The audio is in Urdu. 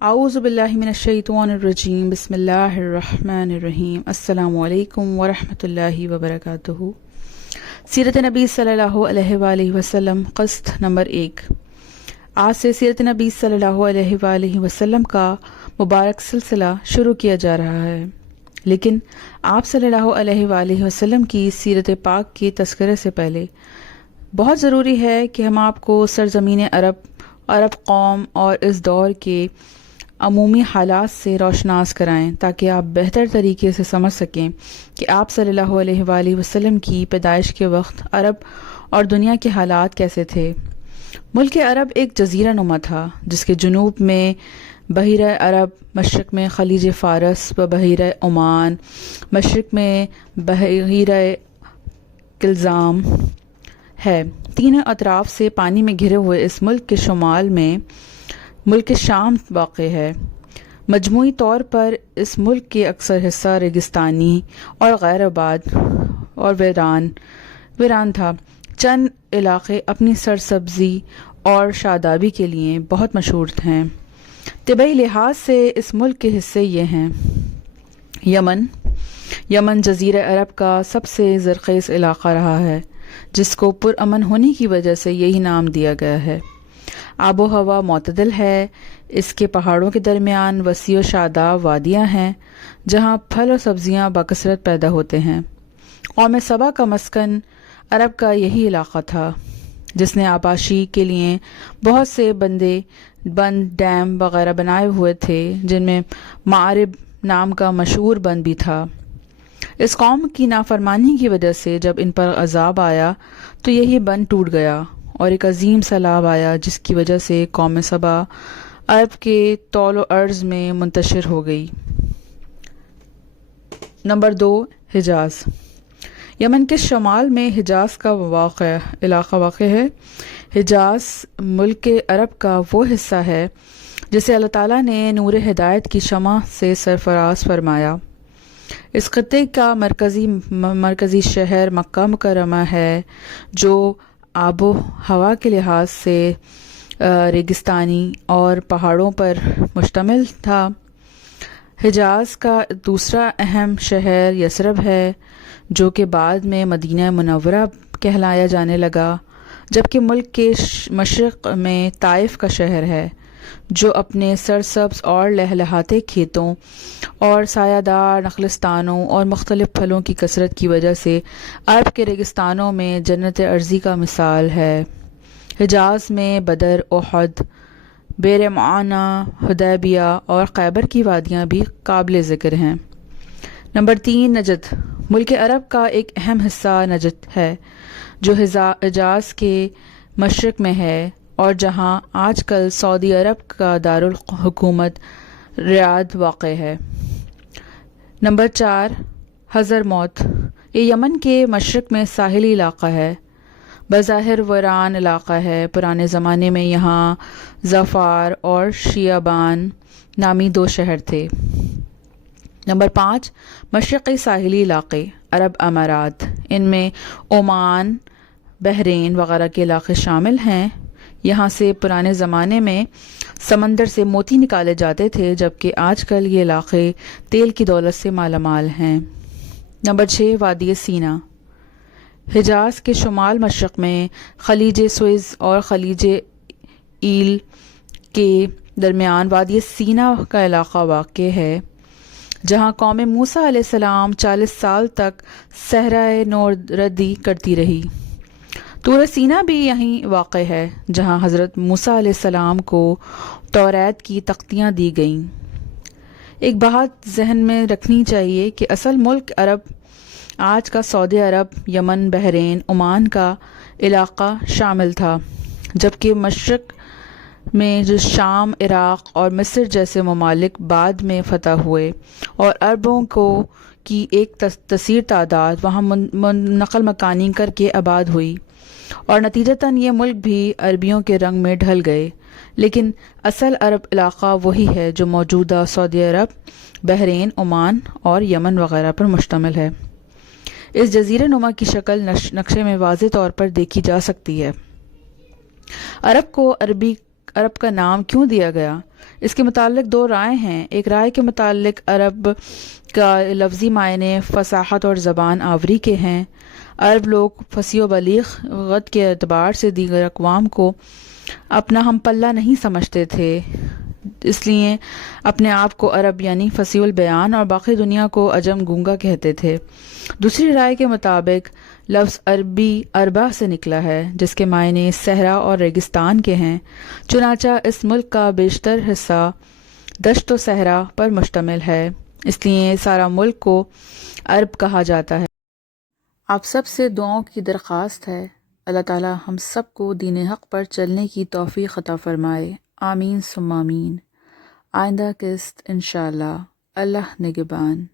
اعوذ باللہ من الشیطان الرجیم بسم اللہ الرحمن الرحیم السلام علیکم ورحمۃ اللہ وبرکاتہ۔ سیرت نبی صلی اللہ علیہ وآلہ وسلم قسط نمبر 1۔ آج سے سیرت نبی صلی اللہ علیہ وآلہ وسلم کا مبارک سلسلہ شروع کیا جا رہا ہے، لیکن آپ صلی اللہ علیہ وآلہ وسلم کی سیرت پاک کے تذکرے سے پہلے بہت ضروری ہے کہ ہم آپ کو سرزمین عرب قوم اور اس دور کے عمومی حالات سے روشناس کرائیں، تاکہ آپ بہتر طریقے سے سمجھ سکیں کہ آپ صلی اللہ علیہ وآلہ وسلم کی پیدائش کے وقت عرب اور دنیا کے حالات کیسے تھے۔ ملک عرب ایک جزیرہ نما تھا، جس کے جنوب میں بحیرہ عرب، مشرق میں خلیج فارس و بحیرہ عمان، مشرق میں بحیرہ کلزام ہے۔ تینوں اطراف سے پانی میں گھرے ہوئے اس ملک کے شمال میں ملک شام واقع ہے۔ مجموعی طور پر اس ملک کے اکثر حصہ ریگستانی اور غیر آباد اور ویران تھا۔ چند علاقے اپنی سرسبزی اور شادابی کے لیے بہت مشہور ہیں۔ طبعی لحاظ سے اس ملک کے حصے یہ ہیں: یمن جزیرہ عرب کا سب سے زرخیز علاقہ رہا ہے، جس کو پرامن ہونے کی وجہ سے یہی نام دیا گیا ہے۔ آب و ہوا معتدل ہے، اس کے پہاڑوں کے درمیان وسیع و شاداب وادیاں ہیں جہاں پھل اور سبزیاں بکثرت پیدا ہوتے ہیں۔ قوم سبا کا مسکن عرب کا یہی علاقہ تھا، جس نے آباشی کے لیے بہت سے بند ڈیم وغیرہ بنائے ہوئے تھے، جن میں معارب نام کا مشہور بند بھی تھا۔ اس قوم کی نافرمانی کی وجہ سے جب ان پر عذاب آیا تو یہی بند ٹوٹ گیا اور ایک عظیم سیلاب آیا، جس کی وجہ سے قوم سبا عرب کے طول و عرض میں منتشر ہو گئی۔ نمبر 2، حجاز۔ یمن کے شمال میں حجاز کا علاقہ واقع ہے۔ حجاز ملک عرب کا وہ حصہ ہے جسے اللہ تعالیٰ نے نور ہدایت کی شمع سے سرفراز فرمایا۔ اس خطے کا مرکزی شہر مکہ مکرمہ ہے، جو آب و ہوا کے لحاظ سے ریگستانی اور پہاڑوں پر مشتمل تھا۔ حجاز کا دوسرا اہم شہر یثرب ہے، جو کہ بعد میں مدینہ منورہ کہلایا جانے لگا، جبکہ ملک کے مشرق میں طائف کا شہر ہے، جو اپنے سرسبز اور لہلہاتے کھیتوں اور سایہ دار نخلستانوں اور مختلف پھلوں کی کثرت کی وجہ سے عرب کے ریگستانوں میں جنت ارضی کا مثال ہے۔ حجاز میں بدر، احد، بئر معونہ، حدیبیہ اور خیبر کی وادیاں بھی قابل ذکر ہیں۔ نمبر 3، نجد۔ ملک عرب کا ایک اہم حصہ نجد ہے، جو حجاز کے مشرق میں ہے اور جہاں آج کل سعودی عرب کا دارالحکومت ریاض واقع ہے۔ نمبر 4، حضرموت۔ یہ یمن کے مشرق میں ساحلی علاقہ ہے، بظاہر ویران علاقہ ہے۔ پرانے زمانے میں یہاں ظفار اور شیابان نامی 2 شہر تھے۔ نمبر 5، مشرقی ساحلی علاقے، عرب امارات۔ ان میں عمان، بحرین وغیرہ کے علاقے شامل ہیں۔ یہاں سے پرانے زمانے میں سمندر سے موتی نکالے جاتے تھے، جبکہ آج کل یہ علاقے تیل کی دولت سے مالا مال ہیں۔ نمبر 6، وادی سینا۔ حجاز کے شمال مشرق میں خلیج سوئز اور خلیج ایل کے درمیان وادی سینا کا علاقہ واقع ہے، جہاں قوم موسیٰ علیہ السلام 40 سال تک صحرائے نوردی کرتی رہی۔ طور سینا بھی یہیں واقع ہے، جہاں حضرت موسیٰ علیہ السلام کو توریت کی تختیاں دی گئیں۔ ایک بات ذہن میں رکھنی چاہیے کہ اصل ملک عرب آج کا سعودی عرب، یمن، بحرین، عمان کا علاقہ شامل تھا، جبکہ مشرق میں جو شام، عراق اور مصر جیسے ممالک بعد میں فتح ہوئے اور عربوں کی ایک کثیر تعداد وہاں نقل مکانی کر کے آباد ہوئی، اور نتیجتاً یہ ملک بھی عربیوں کے رنگ میں ڈھل گئے، لیکن اصل عرب علاقہ وہی ہے جو موجودہ سعودی عرب، بحرین، عمان اور یمن وغیرہ پر مشتمل ہے۔ اس جزیرہ نما کی شکل نقشے میں واضح طور پر دیکھی جا سکتی ہے۔ عرب کو عرب کا نام کیوں دیا گیا؟ اس کے متعلق دو رائے ہیں۔ ایک رائے کے متعلق عرب کا لفظی معنی فصاحت اور زبان آوری کے ہیں۔ عرب لوگ فصیح و بلیغت کے اعتبار سے دیگر اقوام کو اپنا ہم پلہ نہیں سمجھتے تھے، اس لیے اپنے آپ کو عرب یعنی فصیح البیان اور باقی دنیا کو عجم گونگا کہتے تھے۔ دوسری رائے کے مطابق لفظ عربی اربا سے نکلا ہے، جس کے معنی صحرا اور ریگستان کے ہیں، چنانچہ اس ملک کا بیشتر حصہ دشت و صحرا پر مشتمل ہے، اس لیے سارا ملک کو عرب کہا جاتا ہے۔ آپ سب سے دعاؤں کی درخواست ہے، اللہ تعالی ہم سب کو دین حق پر چلنے کی توفیق عطا فرمائے، آمین ثم آمین۔ آئندہ قسط انشاءاللہ، اللہ نگہبان۔